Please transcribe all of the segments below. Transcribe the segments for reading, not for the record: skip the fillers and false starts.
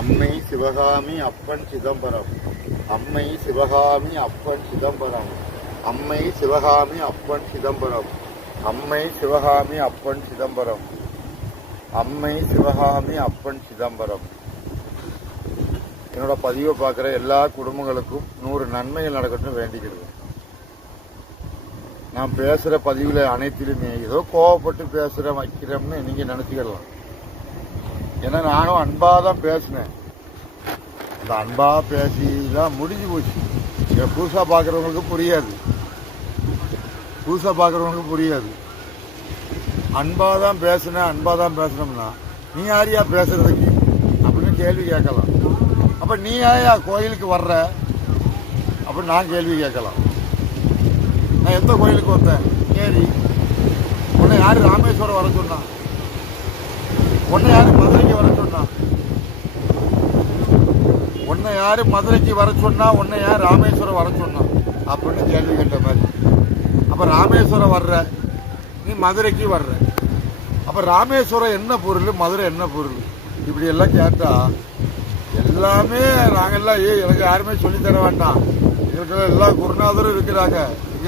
அம்மை சிவகாமி அப்பன் சிதம்பரம். அம்மை சிவகாமி அப்பன் சிதம்பரம். அம்மை சிவகாமி அப்பன் சிதம்பரம். அம்மை சிவகாமி அப்பன் சிதம்பரம். அம்மை சிவகாமி அப்பன் சிதம்பரம். என்னோட பதிவை பார்க்குற எல்லா குடும்பங்களுக்கும் 100 நன்மைகள் நடக்கட்டும் வேண்டிக்கிறது. நான் பேசுகிற பதிவில் அனைத்திலுமே ஏதோ கோவப்பட்டு பேசுகிறேன் வைக்கிறோம்னு நீங்கள் நினச்சிக்கலாம். ஏன்னா நானும் அன்பாக தான் பேசினேன். இந்த அன்பாக பேசிதான் முடிஞ்சு போச்சு. புதுசாக பார்க்குறவங்களுக்கு புரியாது. புதுசாக பார்க்குறவங்களுக்கு புரியாது. அன்பாக தான் பேசினேன், அன்பாக தான் பேசணும்னா நீ யாரையா பேசுறதுக்கு அப்படின்னு கேள்வி கேட்கலாம். அப்போ நீ யாரையா கோயிலுக்கு வர்ற அப்படின்னு நான் கேள்வி கேட்கலாம். நான் எந்த கோயிலுக்கு வந்தேன்? சரி, உன்னை யார் ராமேஸ்வரம் வர சொன்னா? உன்னை யாரு மதுரைக்கு வர சொன்னா? உன்னை யாரு மதுரைக்கு வர சொன்னா? உன்னை யார் ராமேஸ்வரம் வர சொன்னா அப்படின்னு கேள்வி கேட்ட மாதிரி. அப்ப ராமேஸ்வரம் வர்ற, நீ மதுரைக்கு வர்ற, அப்ப ராமேஸ்வரம் என்ன பொருள், மதுரை என்ன பொருள்? இப்படி எல்லாம் கேட்டா எல்லாமே நாங்கெல்லாம் எனக்கு யாருமே சொல்லி தர வேண்டாம். எங்களுக்கு எல்லாம் குருநாதரும் இருக்கிறாங்க.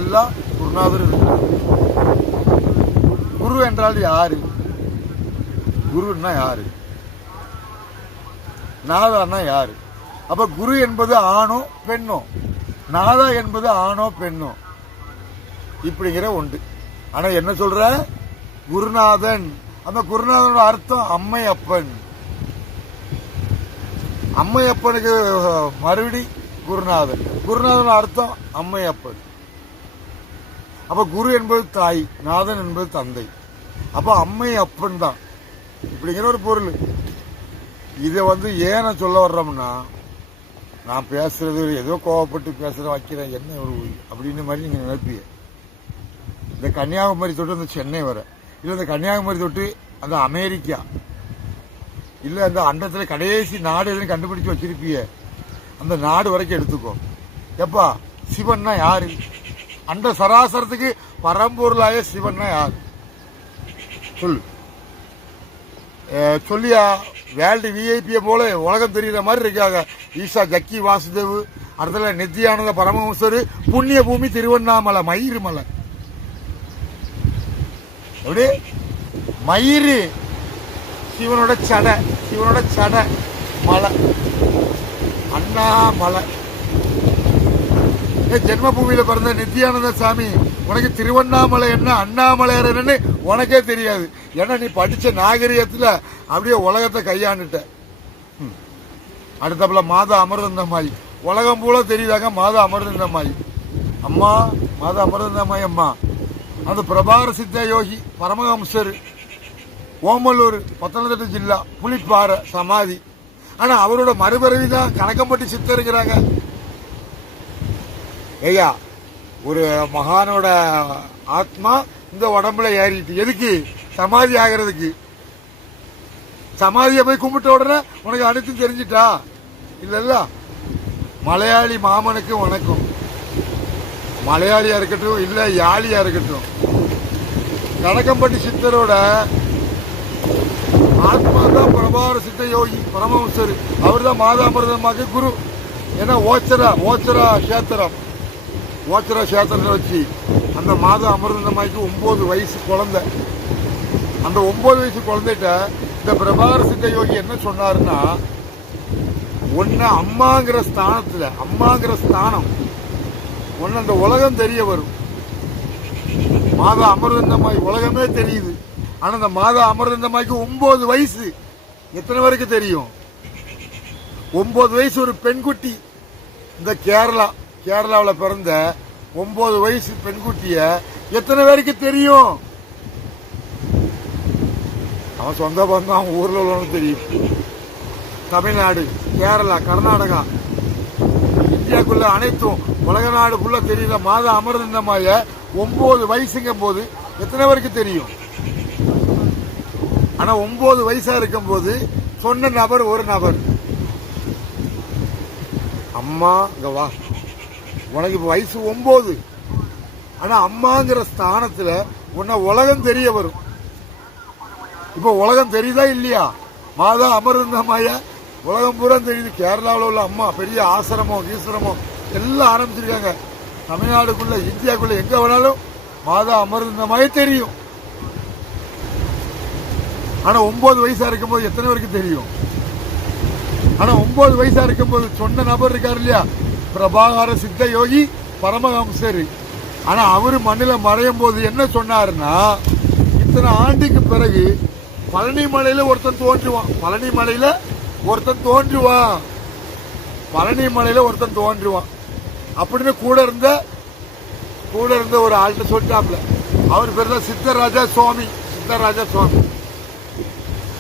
எல்லாம் குருநாதரும் இருக்கிறாங்க. குரு என்றால் யாரு? குருன்னா யாரு? நாதான்னா யாரு? அப்ப குரு என்பது ஆணோ பெண்ணோ, நாதா என்பது ஆணோ பெண்ணோ இப்படிங்கிற உண்டு. ஆனா என்ன சொல்ற? குருநாதன். அந்த குருநாதனோட அர்த்தம் அம்மை அப்பன். அம்மை அப்பனுக்கு மறுபடி குருநாதன். குருநாதனோட அர்த்தம் அம்மை அப்பன். அப்ப குரு என்பது தாய், நாதன் என்பது தந்தை. அப்ப அம்மை அப்பன் தான் இப்படிங்கிற ஒரு பொருள். இதை ஏன் நான் சொல்ல வர்றோம்னா, நான் பேசுறது ஏதோ கோவப்பட்டு பேசுறேன் வைக்கிறேன் என்ன ஒரு அப்படின்னு மாதிரி நீங்க நினைப்பீங்க. இந்த கன்னியாகுமரி தொட்டு இந்த சென்னை வர, இல்ல இந்த கன்னியாகுமரி தொட்டு அந்த அமெரிக்கா, இல்ல அந்த அண்டத்துல கடைசி நாடு எதுவும் கண்டுபிடிச்சு வச்சிருப்பீங்க, அந்த நாடு வரைக்கும் எடுத்துக்கோ. எப்பா சிவன்னா யாரு? அந்த சராசரத்துக்கு பரம்பொருளாய சிவன்னா யாரு சொல்லு. சொல்லியா? வேல்டு விஐபிய போல உலகம் தெரியுற மாதிரி இருக்காங்க. ஈசா ஜக்கி வாசுதேவ், அடுத்தல நித்யானந்த பரமஹம்சர், புண்ணிய பூமி திருவண்ணாமலை, மயிறு மலை. எப்படி மயிறு? சிவனோட சடை, சிவனோட சடை மலை அண்ணாமலை. ஜென்மபூமியில பிறந்த நித்யானந்த சாமி, உனக்கு திருவண்ணாமலை என்ன அண்ணாமலையார் என்னன்னு உனக்கே தெரியாது. ஏன்னா நீ படிச்ச நாகரிகத்துல அப்படியே உலகத்தை கையாண்டுட்ட. அடுத்தப்பல மாதா அமர்ந்தமாயி, உலகம் போல தெரியுதாங்க மாதா அமர்ந்தமாயி. அம்மா மாதா அமர்ந்தமாயி அம்மா அந்த பிரபார சித்த யோகி பரமஹம்சர், ஓமலூர், பத்தனந்திட்ட ஜில்லா, புலிப்பாறை சமாதி. ஆனா அவரோட மறுபிறவி தான் கணக்கம்பட்டி சித்தருங்கிறாங்க. ஐயா, ஒரு மகானோட ஆத்மா இந்த உடம்புல ஏறிட்டு எதுக்கு? சமாதி ஆகிறதுக்கு. சமாதியை போய் கும்பிட்ட உடனே உனக்கு அனைத்தும் தெரிஞ்சிட்டா? இல்ல. மலையாளி மாமனுக்கு வணக்கம். மலையாளியா இருக்கட்டும், இல்ல யாழியா இருக்கட்டும், கணக்கம்பட்டி சித்தரோட ஆத்மா தான் பிரபார சித்த யோகி பரமஹம்சர். அவர் தான் மாதாமிரதமாக்கு குரு. ஏன்னா ஓச்சரா கஷேத்திரம், ஓச்சரா கஷேத்திரத்தை வச்சு அந்த மாதா அமிர்தமாய்க்கு 9 வயசு குழந்தை. அந்த 9 வயசு குழந்தைகிட்ட இந்த பிரபார சித்த யோகி என்ன சொன்னாருன்னா, ஒன்னு அம்மாங்கிற ஸ்தானத்துல, அம்மாங்கிற ஸ்தானம் ஒன்னு அந்த உலகம் தெரிய வரும். மாதா அமிர்தமாய் உலகமே தெரியுது. ஆனா அந்த மாதா அமிர்தமாய்க்கு 9 வயசு. எத்தனை பேருக்கு தெரியும்? 9 வயசு ஒரு பெண்குட்டி. இந்த கேரளாவில் பிறந்த 9 வயசு பெண்குட்டிய எத்தனை பேருக்கு தெரியும்? அவன் சொந்த பந்தம் அவன் ஊர்ல உள்ளவனுக்கு தெரியும். தமிழ்நாடு, கேரளா, கர்நாடகா, இந்தியாக்குள்ள அனைத்தும் உலக நாடு ஃபுல்லா தெரியல. மாதா அமிர்தமாய 9 வயசுங்கும் போது எத்தனை பேருக்கு தெரியும்? ஆனா 9 வயசா இருக்கும் போது சொன்ன நபர் ஒரு நபர், அம்மா இங்க வா, உனக்கு இப்ப வயசு 9. ஆனா அம்மாங்கிற ஸ்தானத்துல உன்னை உலகம் தெரிய வரும். இப்ப உலகம் தெரியுதா இல்லையா? மாதா அமர்ந்தமாய உலகம் பூரா தெரியுது. கேரளாவில் உள்ள அம்மா பெரிய ஆசிரமம் ஈஸ்வரமம் எல்லாம் ஆரம்பிச்சிருக்காங்க. தமிழ்நாடுக்குள்ள இந்தியாவுக்குள்ள எங்க வேணாலும் மாதா அமர்ந்தமாயே தெரியும். ஆனா 9 வயசா இருக்கும்போது எத்தனை பேருக்கு தெரியும்? ஆனா 9 வயசா இருக்கும்போது சொன்ன நபர் இருக்காரு இல்லையா, பிரபாகர சித்த யோகி பரமஹம்சர். ஆனா அவரு மண்ணில மறையும் போது என்ன சொன்னாருன்னா, இத்தனை ஆண்டுக்கு பிறகு பழனி மலையில ஒருத்தன் தோன்றுவான், பழனி மலையில ஒருத்தன் தோன்றுவான் அப்படின்னு கூட இருந்த ஒரு ஆள்கிட்ட சொல்லிட்டாப்ல. அவர் பேர் தான் சித்தராஜா சுவாமி.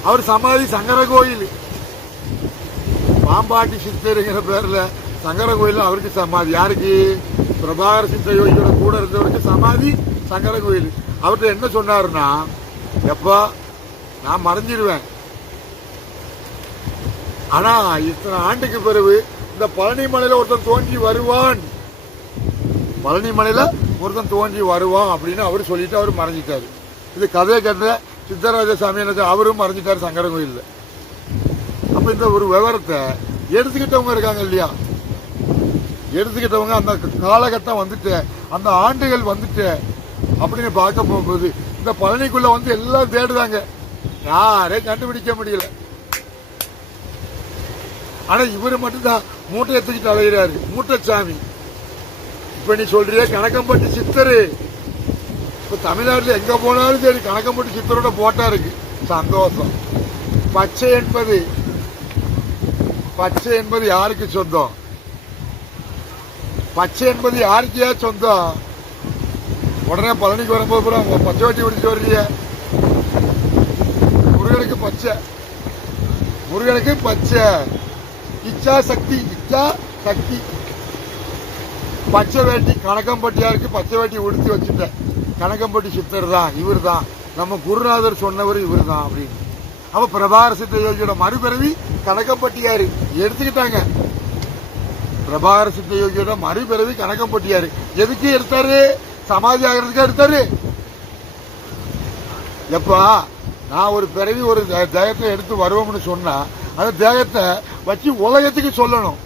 அவர் சமாதி சங்கர கோயில், பாம்பாட்டி சித்தருங்கிற பேர்ல சங்கர கோயில் அவருக்கு சமாதி. யாருக்கு? பிரபாகர சித்த யோகியோட கூட இருந்தவருக்கு சமாதி சங்கர கோயில். அவர்கிட்ட என்ன சொன்னாருன்னா, எப்பா நான் மறைஞ்சிருவேன், ஆனா இத்தனை ஆண்டுக்கு பிறகு இந்த பழனி மலையில ஒருத்தன் தோன்றி வருவான் அப்படின்னு அவரு சொல்லிட்டு அவரு மறைஞ்சிட்டாரு. இது கதையை கேட்ட சித்தராஜ சாமி என்ன அவரும் மறைஞ்சிட்டாரு சங்கர கோயில்ல. அப்ப இந்த ஒரு விவரத்தை எடுத்துக்கிட்டவங்க இருக்காங்க இல்லையா, எடுத்துக்கிட்டவங்க அந்த காலகட்டம் வந்துட்டு அந்த ஆண்டுகள் வந்துட்டு அப்படின்னு பார்க்க போகும்போது இந்த பழனிக்குள்ள வந்து எல்லாம் தேடுதாங்க, யாரையும் கண்டுபிடிக்க முடியல. ஆனா இவரு மட்டும்தான் மூட்டை எடுத்துக்கிட்டு அலைகிறாரு, மூட்டைச்சாமி. இப்ப நீ சொல்றிய கணக்கம்பட்டி சித்தரு, இப்ப தமிழ்நாட்டுல எங்க போனாலும் சரி கணக்கம்பட்டி சித்தரோட போட்டா இருக்கு. சந்தோஷம். பச்சை என்பது யாருக்கு சொந்தம்? பச்சை என்பது யாருக்கையா சொந்தம்? உடனே பழனிக்கு வரும்போது பச்சை வட்டி பிடிச்சு வர்றீங்க. முருகனுக்கு பச்சை இச்சா சக்தி பச்சை வேட்டி கணக்கம்பட்டியாருக்கு பச்சை வேட்டி உடுத்தி வச்சுட்டேன். கணக்கம்பட்டி சித்தர் தான், இவர் தான் நம்ம குருநாதர் சொன்னவர், இவர் தான் அப்படின்னு. அப்ப பிரபாகர சித்த யோகியோட மறுபிறவி கணக்கம்பட்டியாரு எடுத்துக்கிட்டாங்க. பிரபாகர சித்த யோகியோட மறுபிறவி கணக்கம்பட்டியாரு எதுக்கு எடுத்தாரு? சமாதி ஆகிறதுக்கு எடுத்தாரு. எப்பா நான் ஒரு பிறவி ஒரு தேகத்தை எடுத்து வருவோம்னு சொன்னா அந்த தேகத்தை வச்சு உலகத்துக்கு சொல்லணும்.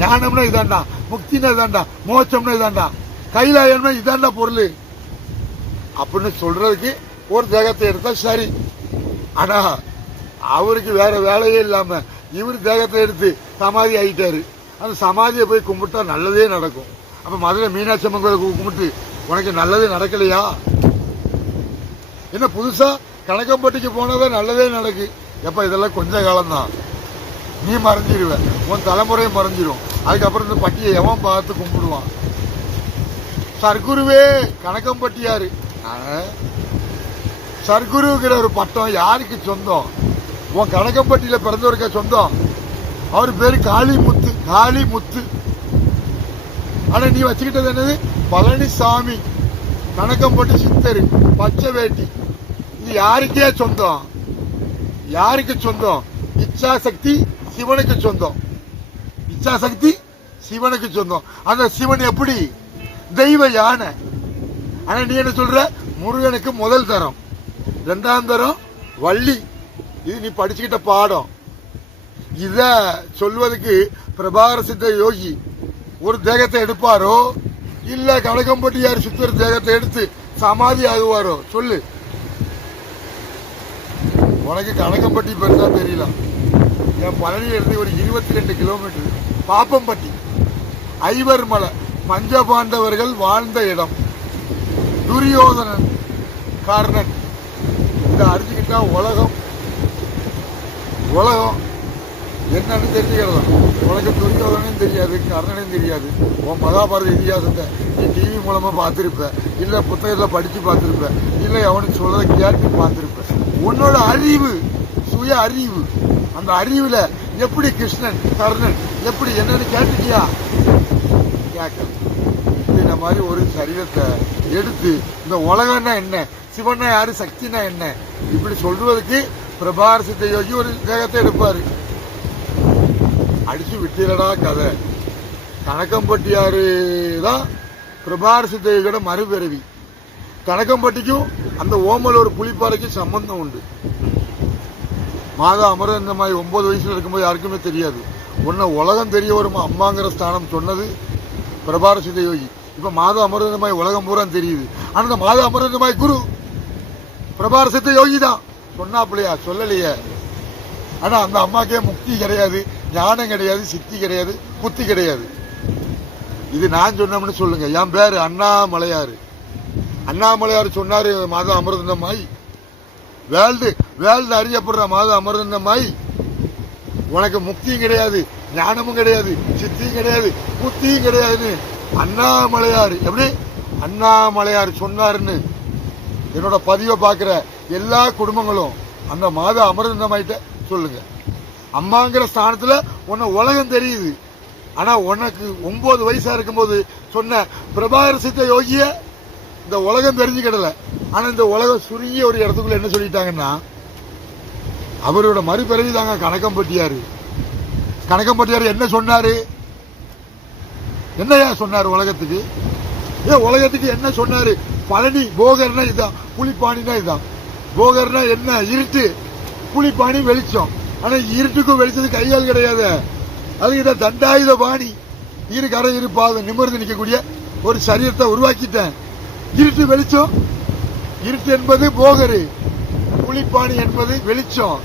ஞானம்னா இதாண்டா, முக்தினா இதாண்டா, மோட்சம்னா இதாண்டா, கைலாயம்னா இதாண்டா பொருள் அப்படின்னு சொல்றதுக்கு ஒரு தேகத்தை எடுத்தா சரி. ஆனா அவருக்கு வேற வேலையே இல்லாம இவர் தேகத்தை எடுத்து சமாதி ஆகிட்டாரு. அந்த சமாதியை போய் கும்பிட்டா நல்லதே நடக்கும். அப்ப மதுரை மீனாட்சி அம்மன் கோயில் கும்பிட்டு உனக்கு நல்லதே நடக்கலையா? என்ன புதுசா கணக்கம்பட்டிக்கு போனதான் நல்லதே நடக்கு. எப்ப இதெல்லாம் கொஞ்ச காலம்தான், நீ மறைஞ்சிருவ, உன் தலைமுறையும் மறைஞ்சிரும். அதுக்கப்புறம் இந்த பட்டியை எவன் பார்த்து கும்பிடுவான்? சர்க்குருவே கணக்கம்பட்டியாரு. சர்க்குருங்கிற ஒரு பட்டம் யாருக்கு சொந்தம்? உன் கணக்கம்பட்டியில பிறந்தவருக்க சொந்தம். அவர் பேரு காளிமுத்து. ஆனா நீ வச்சுக்கிட்டது என்னது? பழனிசாமி, கணக்கம்பட்டி சித்தரு, பச்சை வேட்டி. இது யாருக்கே சொந்தம்? யாருக்கு சொந்தம்? இச்சாசக்தி சிவனுக்கு சொந்தம். அந்த சிவன் எப்படி? தெய்வ யானை. ஆனா நீ என்ன சொல்ற? முருகனுக்கு முதல் தரம், 2ஆம் தரம் வள்ளி. இது நீ படிச்சுக்கிட்ட பாடம். இத சொல்வதற்கு பிரபாகர சித்த யோகி ஒரு தேகத்தை எடுப்பாரோ இல்ல கணக்கம்பட்டியார் சித்தர் தேகத்தை எடுத்து சமாதி ஆகுவாரோ? சொல்லு. உனக்கு கணக்கம்பட்டி பெருசா தெரியல. என் பழனியில இருந்து ஒரு 22 கிலோமீட்டர் பாப்பம்பட்டி, ஐவர் மலை, பஞ்சபாண்டவர்கள் வாழ்ந்த இடம், துரியோதனன், கர்ணன். இதை அறிஞ்சுக்கிட்டா உலகம் என்னன்னு தெரிஞ்சுக்கலாம். உனக்கு துரியோதனும் தெரியாது, கர்ணனும் தெரியாது. உன் மகாபாரத இதிகாசத்தை நீ டிவி மூலமா பார்த்திருப்ப, இல்ல புத்தகத்துல படிச்சு பார்த்திருப்ப, இல்ல அவனுக்கு சொல்றத கேட்டு பார்த்திருப்ப. உன்னோட அறிவு, சுய அறிவு, அந்த அறிவுல எப்படி கிருஷ்ணன் கர்ணன் எப்படி என்னன்னு கேட்டுட்டியா? கேட்க இந்த மாதிரி ஒரு சரீரத்தை எடுத்து இந்த உலகம்னா என்ன, சிவனா யாரு, சக்தினா என்ன, இப்படி சொல்றதுக்கு பிரபாகர சித்த யோகி ஒரு தேகத்தை எடுப்பாரு. அடிச்சு விட்டுலடா கதை. கணக்கம்பட்டியாரு தான் பிரபாகர சித்த யோகியோட மறுபிறவி. கணக்கம்பட்டிக்கும் அந்த ஓமலூர் புலிப்பாறைக்கும் சம்பந்தம் உண்டு. மாதா அமிர்தமாய் 9 வயசுல இருக்கும்போது யாருக்குமே தெரியாது. உன்னை உலகம் தெரிய வருமா அம்மாங்கிற ஸ்தானம் சொன்னது பிரபார சித்த யோகி. இப்ப மாதா அமிர்தமாய் உலகம் பூரா தெரியுது. ஆனா இந்த மாதா அமிர்தமாய் குரு பிரபார சித்த யோகி தான் சொன்னாப்பிலையா, சொல்லலையே. ஆனா அந்த அம்மாக்கே முக்தி கிடையாது, ஞானம் கிடையாது, சித்தி கிடையாது, புத்தி கிடையாது. இது நான் சொன்னோம்னு சொல்லுங்க. என் பேரு அண்ணாமலையாரு. அண்ணாமலையார் சொன்னாரு மாதா அமிர்தமாய் வேல்டு அறியப்படுற மாதா அமிர்தமாய் உனக்கு முக்தியும் கிடையாது, ஞானமும் கிடையாது, சித்தியும் கிடையாது, புத்தியும் கிடையாதுன்னு அண்ணாமலையார் எப்படி அண்ணாமலையார் சொன்னாருன்னு என்னோட பதிவை பார்க்கிற எல்லா குடும்பங்களும் அந்த மாதா அமிர்தமாயிட்ட சொல்லுங்க. அம்மாங்கிற ஸ்தானத்துல உன்னை உலகம் தெரியுது. ஆனா உனக்கு 9 வயசா இருக்கும்போது சொன்ன பிரபாகர சித்த யோகிய இந்த உலகம் தெரிஞ்சுக்கிடல. ஆனா இந்த உலகம் சுருங்கிய ஒரு இடத்துக்குள்ள என்ன சொல்லிட்டாங்கன்னா அவரோட மறுபிறவி தாங்க கணக்கம்பட்டியாரு. கணக்கம்பட்டியாரு என்ன சொன்னாரு? என்னையா சொன்னாரு உலகத்துக்கு? உலகத்துக்கு என்ன சொன்னாரு? பழனி போகர்னா இதுதான், புலிப்பாணினா இதுதான். போகர்னா என்ன? இருட்டு, புலிப்பாணி வெளிச்சம். ஆனா இருட்டுக்கும் வெளிச்சது கையால் கிடையாது. அதுக்கிட்ட தண்டாயுத பாணி, இரு கரை இருப்பாத நிமிர்ந்து நிற்கக்கூடிய ஒரு சரீரத்தை உருவாக்கிட்டேன். இருட்டு வெளிச்சம், இருட்டு என்பது போகரு, புலிப்பாணி என்பது வெளிச்சம்.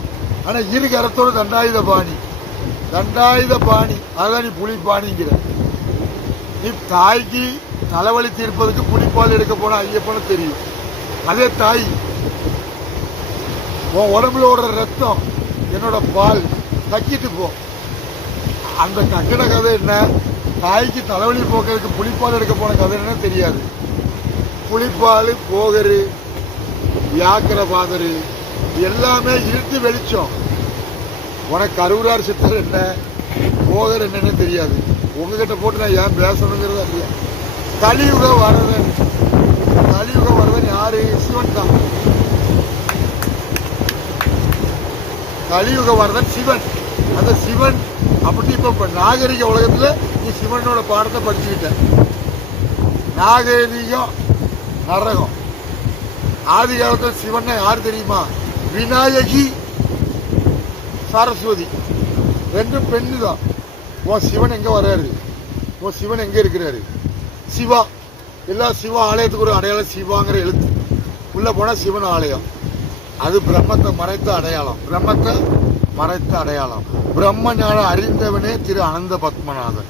ஆனா இரு கரத்தோட தண்டாயுத பாணி, தண்டாயுத பாணி அதான் நீ புலிப்பாணிங்கிற. நீ தாய்க்கு தலைவலி தீர்ப்பதுக்கு புலிப்பால் எடுக்க போன ஐயப்பனு தெரியும். அதே தாய் உன் உடம்புல ஓடுற ரத்தம் என்னோட பால் கக்கிட்டு போ. அந்த கக்கின கதை என்ன? தாய்க்கு தலைவலி போக்குறதுக்கு புலிப்பால் எடுக்க போன கதை என்ன தெரியாது. புலிப்பால், போகரு, வியாக்கிர பாதரு எல்லாமே இருட்டு வெளிச்சம். உனக்கு கருவூரார் சித்தர் என்ன, போகர் என்னன்னு தெரியாது. உங்ககிட்ட போட்டு நான் ஏன் பேசணுங்கிறது இல்லையா. கலியுக வரதன், கலியுக வரதன் யாரு? சிவன் தான். கலியுக வரதன் சிவன். அந்த சிவன் அப்படி இப்ப நாகரிக உலகத்துல நீ சிவனோட பாடத்தை படிச்சுக்கிட்ட. நாகரிகம் நரகம். ஆதி காலத்தில் சிவன் யார் தெரியுமா? விநாயகி, சரஸ்வதி ரெண்டும் பெண்ணு தான். உன் சிவன் எங்க வர்றாரு? உன் சிவன் எங்க இருக்கிறாரு? சிவா. எல்லா சிவா ஆலயத்துக்கு ஒரு அடையாளம் சிவாங்கிற எழுத்து உள்ள போனா சிவன் ஆலயம். அது பிரம்மத்தை மறைத்த அடையாளம், பிரம்மத்தை மறைத்த அடையாளம். பிரம்ம ஞானம் அறிந்தவனே திரு அனந்த பத்மநாதன்.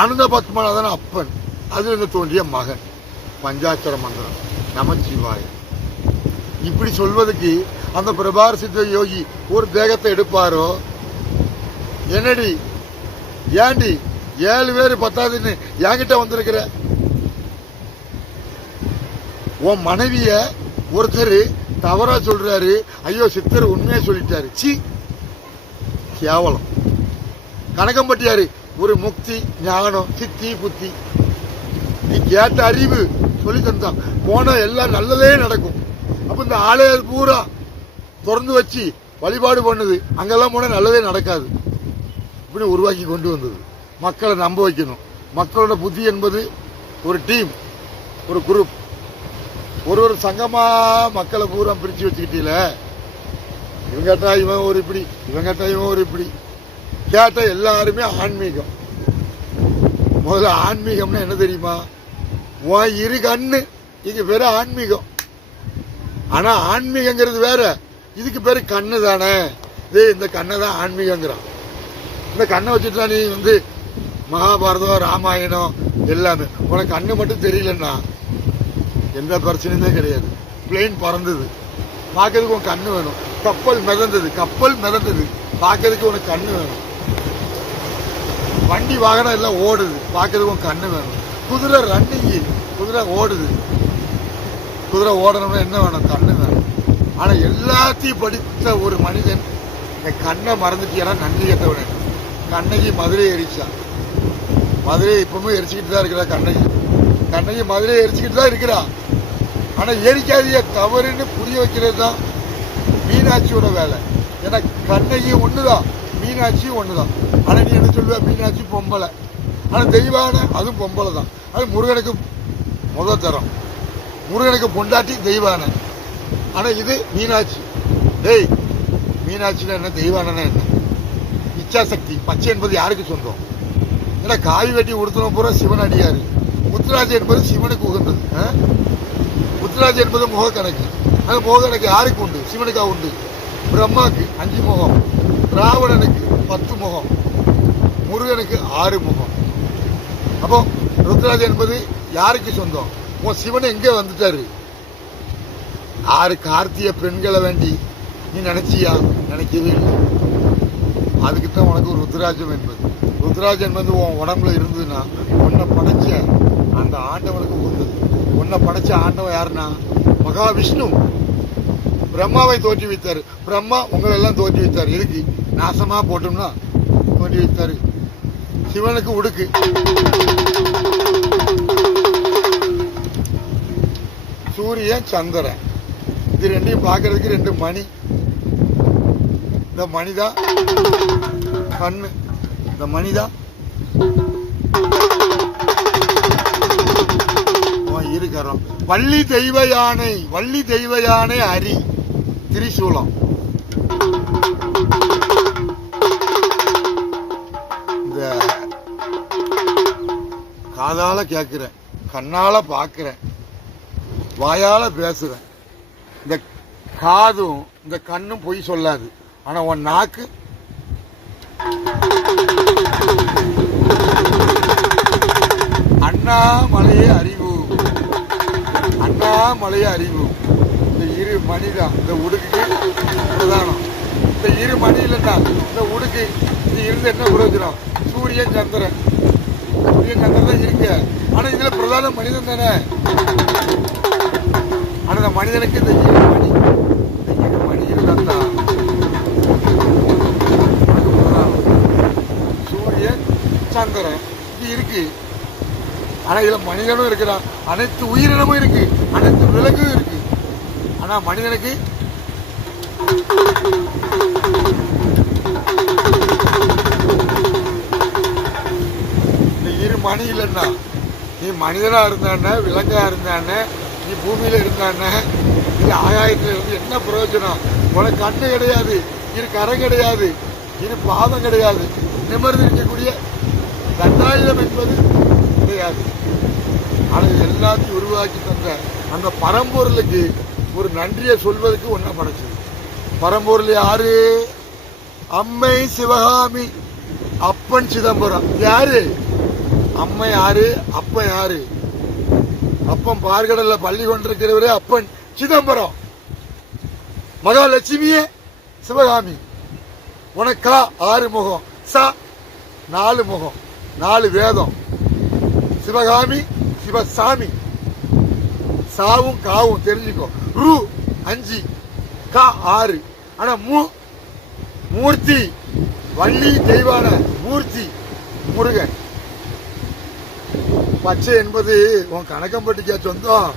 அனந்த பத்மநாதன் அப்பன், அதிலிருந்து தோன்றிய மகன். பஞ்சாட்சர மந்திரம் நமச்சிவாய. இப்படி சொல்வதற்கு அந்த பிரபார சித்த யோகி ஒரு தேகத்தை எடுப்பாரோ? என்னடி ஏண்டி 7 பேர் 10 என்கிட்ட வந்திருக்கிற? உன் மனைவிய ஒருத்தர் தவறா சொல்றாரு, ஐயோ சித்தர் உண்மையா சொல்லிட்டாரு, சி கேவலம். கணக்கம்பட்டியாரு ஒரு முக்தி, ஞானம், சித்தி, புத்தி நீ கேட்ட அறிவு சொல்லி தந்தான். போனா எல்லாம் நல்லதே நடக்கும். அப்ப இந்த ஆலய பூரா திறந்து வச்சு வழிபாடு பண்ணுது, அங்கெல்லாம் போனா நல்லதே நடக்காது. இப்படி உருவாக்கி கொண்டு வந்தது. மக்களை நம்ப வைக்கணும். மக்களோட புத்தி என்பது ஒரு டீம், ஒரு குரூப். ஒரு சங்கமா மக்களை பூரா பிரிச்சு வச்சுக்கிட்டீல. இவங்க கேட்டா இவன் ஒரு இப்படி, இவன் கேட்டா இவன் ஒரு இப்படி. கேட்ட எல்லாருமே ஆன்மீகம். முதல்ல ஆன்மீகம்னா என்ன தெரியுமா? உன் இரு கண்ணு, இது வேற ஆன்மீகம். ஆனா ஆன்மீகங்கிறது வேற, இதுக்கு பேரு கண்ணு தானே. இந்த கண்ணை தான் ஆன்மீகங்கிறான். இந்த கண்ணை வச்சுட்டு நீ மகாபாரதம், ராமாயணம் எல்லாமே உனக்கு கண்ணு மட்டும் தெரியலன்னா எந்த பிரச்சனையுமே கிடையாது. பிளேன் பறந்தது, பார்க்கறதுக்கு உனக்கு கண்ணு வேணும். கப்பல் மிதந்தது, பார்க்கறதுக்கு உனக்கு கண்ணு வேணும். வண்டி வாகனம் எல்லாம் ஓடுது, பார்க்கறதுக்கு உனக்கு கண்ணு வேணும். குதிரை ரன்னிங்கு, குதிரை ஓடுது. குதிரை ஓடணும்னா என்ன வேணும்? கண்ணு வேணும். ஆனா எல்லாத்தையும் படித்த ஒரு மனிதன் இந்த கண்ணை மறந்துட்டியா நன்றி கட்டவன. கண்ணகி மதுரை எரிச்சான். மதுரை இப்பவுமே எரிச்சுக்கிட்டு தான் இருக்கிறா. கண்ணகி மதுரையை எரிச்சுக்கிட்டு தான் இருக்கிறா. ஆனா எரிக்காதிய தவறுன்னு புரிய வைக்கிறது தான் மீனாட்சியோட வேலை. ஏன்னா கண்ணகி ஒண்ணுதான், மீனாட்சியும் ஒண்ணுதான். ஆனா நீ என்ன சொல்லுவ? மீனாட்சி பொம்பளை. ஆனா தெய்வான அதுவும் பொம்பளை தான். அது முருகனுக்கு முதல் தரம். முருகனுக்கு பொண்டாட்டி தெய்வான. ஆனா இது மீனாட்சி. மீனாட்சினா என்ன, தெய்வானா என்ன? இச்சாசக்தி. பச்சை என்பது யாருக்கு சொந்தம்? ஏன்னா காவி வெட்டி உடுத்தணும் பூரா சிவன் அடியாரு. முத்துராஜ் என்பது சிவனுக்கு உகந்தது. முத்துராஜ் என்பது முகக்கணக்கு. அந்த முகக்கணக்கு யாருக்கு உண்டு? சிவனுக்கா உண்டு. பிரம்மாக்கு 5 முகம், ராவணனுக்கு 10 முகம், முருகனுக்கு 6 முகம். அப்போ ருத்ராஜ் என்பது யாருக்கு சொந்தம்? உன் சிவன் எங்க வந்துட்டாரு? 6 கார்த்திய பெண்களை வேண்டி நீ நினைச்சியா? நினைக்கவே இல்லை. அதுக்குத்தான் உனக்கு ருத்ராஜம் என்பது. ருத்ராஜ் என்பது உன் உடம்புல இருந்ததுன்னா உன்னை படைச்ச அந்த ஆண்டவனுக்கு உகந்தது. உன்னை படைச்ச ஆண்டவன் யாருன்னா மகாவிஷ்ணு. பிரம்மாவை தோற்றுவித்தாரு. பிரம்மா உங்களை எல்லாம் தோற்றுவித்தாரு. எதுக்கு? நாசமா போட்டோம்னா தோற்றுவித்தாரு. சிவனுக்கு உடுக்கு. சூரியன் சந்திரன் இது ரெண்டையும் பார்க்கறதுக்கு 2 மணி. இந்த மணிதான் கண்ணு. இந்த மணிதான் இருக்கறோம். வள்ளி தெய்வ யானை, வள்ளி தெய்வ யானை அரி திரிசூலம். இந்த காதால கேட்கிறேன், கண்ணால பாக்குறேன், வாயால பேசுறேன். இந்த காதும் இந்த கண்ணும் பொய் சொல்லாது. ஆனா உன் நாக்கு அண்ணாமலையே அறிவு, அண்ணாமலையே அறிவு. இந்த 2 மணிதான் இந்த உடுக்கு பிரதானம். இந்த 2 மணி இல்லைன்னா இந்த உடுக்கு இது இருந்து என்ன பிரயோஜனம்? சூரியன் சந்திரன், சூரியன் சந்திரன் தான் இருக்கு. ஆனா இதுல பிரதான மனிதன் தானே. ஆனா இந்த மனிதனுக்கு இந்த 2 மணி, இந்த 2 மணி இருந்தா சூரியன் சந்திரன் இது இருக்கு. ஆனா இதுல மனிதனும் இருக்கிறான், அனைத்து உயிரினமும் இருக்கு, அனைத்து விலங்கும் இருக்கு. ஆனா மனிதனுக்கு இந்த 2 மணி இல்லைன்னா நீ மனிதனா இருந்தான, விலங்கா இருந்தான, நீ பூமியில இருந்தான, நீ ஆகாயத்துல இருந்து என்ன பிரயோஜனம்? உனக்கு கண்ணு கிடையாது, 2 கரம் கிடையாது, 2 பாதம் கிடையாது, நிமிர்ந்து இருக்கக்கூடிய தண்டாயுதம் என்பது கிடையாது. ஆனா எல்லாத்தையும் உருவாக்கி தந்த அந்த பரம்பொருளுக்கு ஒரு நன்றியை சொல்வதற்கு ஒன்ன படைச்சது. பரம்பொருள் யாரு? அம்மை சிவகாமி, அப்பன் சிதம்பரம். யாரு அம்மை? யாரு அப்ப? யாரு அப்பன்? பார்கடல்ல பள்ளி கொண்டிருக்கிறவரே அப்பன் சிதம்பரம். மகாலட்சுமியே சிவகாமி. உனக்கா 6 முகம், சா 4 முகம், 4 வேதம். சிவகாமி சிவசாமி. சாவும் காவும் தெரிஞ்சுக்கோ. ரூ 5, கா 6. ஆனா மூர்த்தி வள்ளி தெய்வான மூர்த்தி முருகன். பச்சை என்பது உன் கணக்கம்பட்டிக்கா சொந்தம்.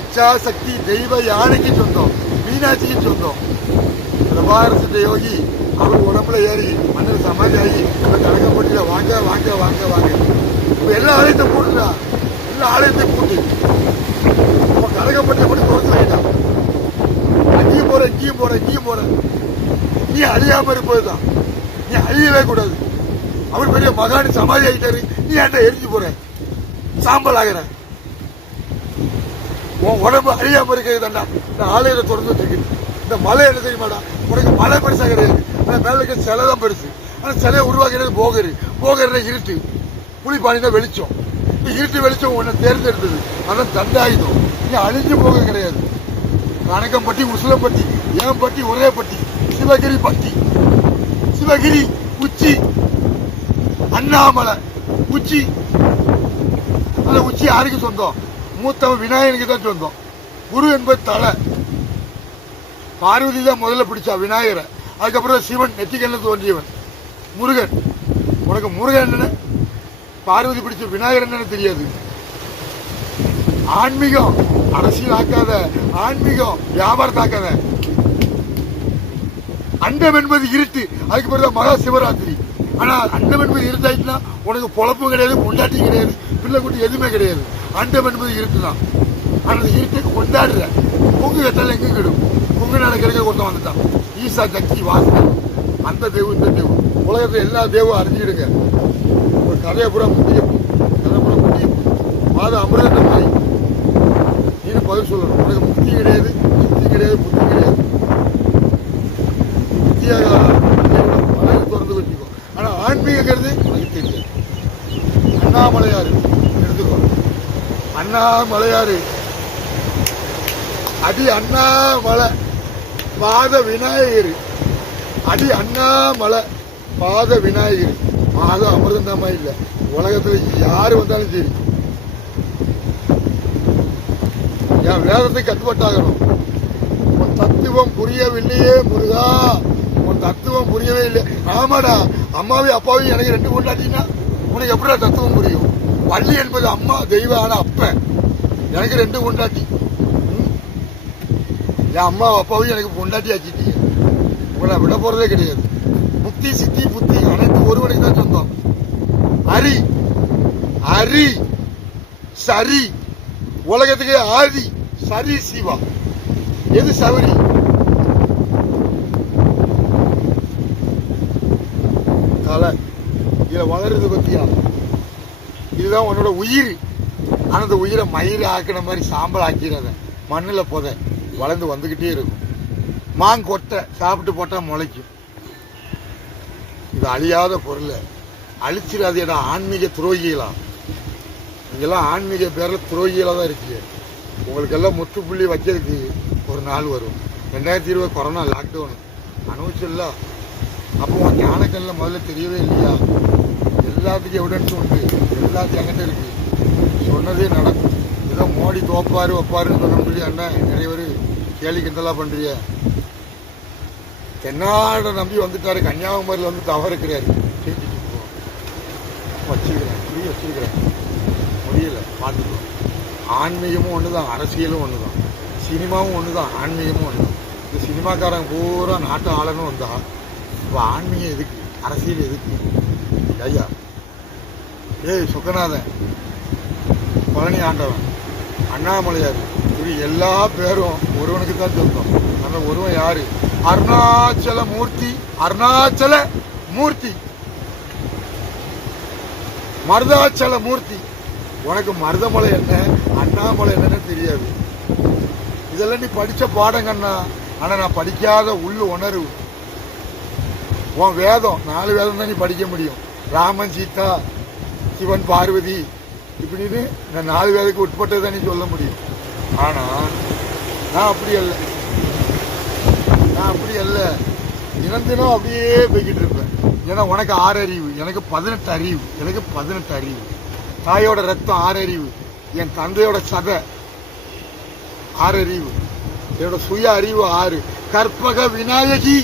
இச்சாசக்தி தெய்வ யானைக்கு சொந்தம், மீனாட்சிக்கு சொந்தம். பிரபாரசித்த யோகி அவர் உடம்புல ஏறி மண்ணில் சமாதி ஆகி கணக்கம்பட்டியில வாங்க வாங்க வாங்க வாங்க. இப்ப எல்லா ஆலயத்தையும் போட்டுடா, எல்லா ஆலயத்தையும் போட்டு கணக்கம்பட்டியை மட்டும் தொடர்ந்து வைட்டான். அங்கேயும் போற, இங்கேயும் போற, இங்கேயும் போற. நீ அழியாம இருப்பதுதான். நீ அழியவே கூடாது. அவர் பெரிய மகானி சமாதி ஆகிட்டாரு, நீ ஏன்டா எரிஞ்சு போற, சாம்பல் ஆகிற? உன் உடம்பு அழியாம இருக்கிறது தாண்டா இந்த ஆலயத்தை தொடர்ந்து இருக்கு. இந்த மலை என்ன தெரியுமாடா? உனக்கு மலை பெருசா கிடையாது, ஆனா மேல இருக்க சிலை தான் பெருசு. ஆனா சிலையை உருவாக்கிறது போகரு. போகர்னா இருட்டு, புலிப்பாணி தான் வெளிச்சம். இருட்டு வெளிச்சம் உன்னை தேர்ந்தெடுத்தது, அதான் தண்டாயுதம். நீ அழிஞ்சு போக கிடையாது. கணக்கம்பட்டி, உசிலம்பட்டி, ஏம்பட்டி, ஒரே பட்டி, சிவகிரி பட்டி, சிவகிரி உச்சி, அண்ணாமலை உச்சி. அந்த உச்சி யாருக்கு சொந்தம்? மூத்தவன் விநாயகனுக்கு தான் சொந்தம். குரு என்பது தலை. பார்வதி தான் முதல்ல பிடிச்சா விநாயகரை. அதுக்கப்புறம் சிவன் நெத்திக்கல்ல தோன்றியவன் முருகன். உனக்கு முருகன் என்னன்னு, பார்வதி பிடிச்ச விநாயகர் என்னன்னு தெரியாது. ஆன்மீகம் அரசியல் ஆக்காத, ஆன்மீகம் வியாபாரத்தாக்காத. அண்டம் என்பது இருட்டு, அதுக்கு பிறகு மகா சிவராத்திரி. ஆனா அண்டம் என்பது இருட்டாயிட்டுனா உனக்கு பொழப்பும் கிடையாது, கொண்டாட்டி கிடையாது, பிள்ளை குட்டி எதுவுமே கிடையாது. அண்டம் என்பது இருட்டு தான். ஆனா இருட்டுக்கு கொண்டாடுற பொங்கு கட்டால எங்க கிடும், புங்கு நடக்கிறதுக்கு ஒருத்தன் வந்துட்டான். ஈசா சக்தி வாசு, அந்த தேவு இந்த தேவு, உலகத்துல எல்லா தேவும் அறிஞ்சிடுங்க. ஒரு கதையை பூரா முத்தியப்பு, கதை பூரா முத்தியப்பு, மாதம் அமிர்த மாதிரி நீனு பதில் சொல்லணும். உனக்கு முக்தி கிடையாது, சுத்தி கிடையாது, புத்தி கிடையாது. புத்தியாக மனதை திறந்து வச்சுக்கோ. ஆனா ஆன்மீகங்கிறது உனக்கு தெரியாது. அண்ணாமலையாரு எடுத்துக்கோ. அண்ணாமலையாரு அடி அண்ணாமலை பாத விநாயகர், அடி அண்ணாமலை பாத விநாயகர். மாதம் அமிர்தம் தாமா இல்ல, உலகத்துல யாரு வந்தாலும் சரி என் வேதத்தை கட்டுப்பட்டாகணும். உன் தத்துவம் புரியவில்லையே முருகா, உன் தத்துவம் புரியவே இல்லை. ஆமாடா, அம்மாவையும் அப்பாவையும் எனக்கு 2 கொண்டாட்டினா உனக்கு எப்படிடா தத்துவம் புரியும்? வள்ளி என்பது அம்மா தெய்வம், ஆனா அப்ப எனக்கு 2 கொண்டாட்டி. என் அம்மா அப்பாவையும் எனக்கு பொண்டாட்டி ஆக்கிட்டீங்க. உங்களை விட போறதே கிடையாது. புத்தி சித்தி புத்தி அனைத்து ஒருவனுக்கு தான் சொந்தம். ஹரி ஹரி சரி, உலகத்துக்கு ஆதி சரி சிவா. எது சவரி? தலை இதுல வளருது பத்தியா? இதுதான் உன்னோட உயிர். ஆனா அந்த உயிரை மயிறு ஆக்கின மாதிரி சாம்பல் ஆக்கிறாத, மண்ணுல போத வளர்ந்து வந்துகிட்டே இருக்கும். மாங்கொட்டை சாப்பிட்டு போட்டா முளைக்கும். இது அழியாத பொருள், அழிச்சிடாதேடா ஆன்மீக துரோகிகளா. நீங்கெல்லாம் ஆன்மீக பேர்ல துரோகிகளா தான் இருக்கீங்க. உங்களுக்கெல்லாம் முற்றுப்புள்ளி வைக்கிறதுக்கு ஒரு நாள் வரும். 2020 கொரோனா லாக்டவுன் அனுபவிச்சுல்ல. அப்போ உன் ஞானக்கல்ல முதல்ல தெரியவே இல்லையா? எல்லாத்துக்கும் எவிடன்ஸ் உண்டு, எல்லாத்தையும் என்கிட்ட இருக்கு. சொன்னதே நடக்கும். ஏதோ மோடி தோப்பாரு வைப்பாருன்னு சொல்ல சொல்லி அண்ணன் நிறைய பேர் கேள்வி கிண்டலா பண்றிய. தென்னாட நம்பி வந்துட்டாரு, கன்னியாகுமரியில் வந்து தவறுக்கிறாரு. கேட்டுட்டு வச்சிருக்கிறேன், புரிய வச்சிருக்கிறேன், முடியல பார்த்துக்கோ. ஆன்மீகமும் ஒண்ணுதான், அரசியலும் ஒண்ணுதான், சினிமாவும் ஒண்ணுதான், ஆன்மீகமும் ஒண்ணுதான். இந்த சினிமாக்காரங்க பூரா நாட்டை ஆளணும் வந்தா இப்போ ஆன்மீகம் எதுக்கு, அரசியல் எதுக்கு? ஐயா ஏய் சொக்கநாதன், பழனி ஆண்டவன், அண்ணாமலையார், இப்படி எல்லா பேரும் ஒருவனுக்கு தான் சொந்தம். அந்த ஒருவன் யாரு? அருணாச்சல மூர்த்தி. அருணாச்சல மூர்த்தி, மருதாச்சல மூர்த்தி. உனக்கு மருதமலை என்ன, அண்ணாமலை என்னன்னு தெரியாது. இதெல்லாம் நீ படிச்ச பாடங்கண்ணா. ஆனா நான் படிக்காத உள்ளு உணர்வு. உன் வேதம் 4 வேதம் தான் நீ படிக்க முடியும். ராமன் சீதா சிவன் பார்வதி இப்படின்னு இந்த 4 வேதத்துக்கு உட்பட்டதான் நீ சொல்ல முடியும். ஆனா நான் அப்படி அல்ல, நான் அப்படி அல்ல. தினம் அப்படியே போய்கிட்டு இருப்பேன். ஏன்னா உனக்கு 6 அறிவு, எனக்கு 18 அறிவு. எனக்கு 18 அறிவு. தாயோட ரத்தம் 6 அறிவு, என் தந்தையோட சதை 6 அறிவு, என்னோட சுய அறிவு 6. கற்பக விநாயகி,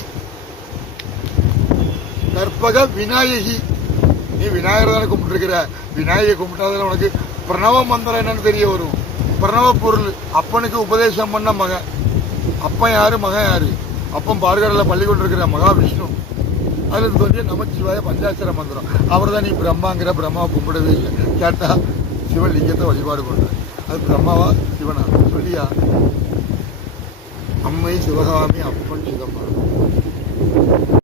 கற்பக விநாயகி. நீ விநாயகர் தானே கும்பிட்டுருக்கிற. விநாயகை கும்பிட்டாதான உனக்கு பிரணவ மந்திரம் என்னன்னு தெரிய வரும். பிரணவ பொருள் அப்பனுக்கு உபதேசம் பண்ண மகன். அப்பன் யாரு, மகன் யாரு? அப்பன் பார்கடல பள்ளிக்கொண்டு இருக்கிற மகாவிஷ்ணு. அதுல தோன்றிய நமச்சிவாய பஞ்சாட்சர மந்திரம். அவர் தான் நீ பிரம்மாங்கிற. பிரம்மாவை கும்பிடவே இல்லை. கேட்டா சிவலிங்கத்தை வழிபாடு பண்ற. அது பிரம்மாவா சிவனா சொல்லியா? அம்மை சிவகாமி அப்பன் சிதம்பரம்.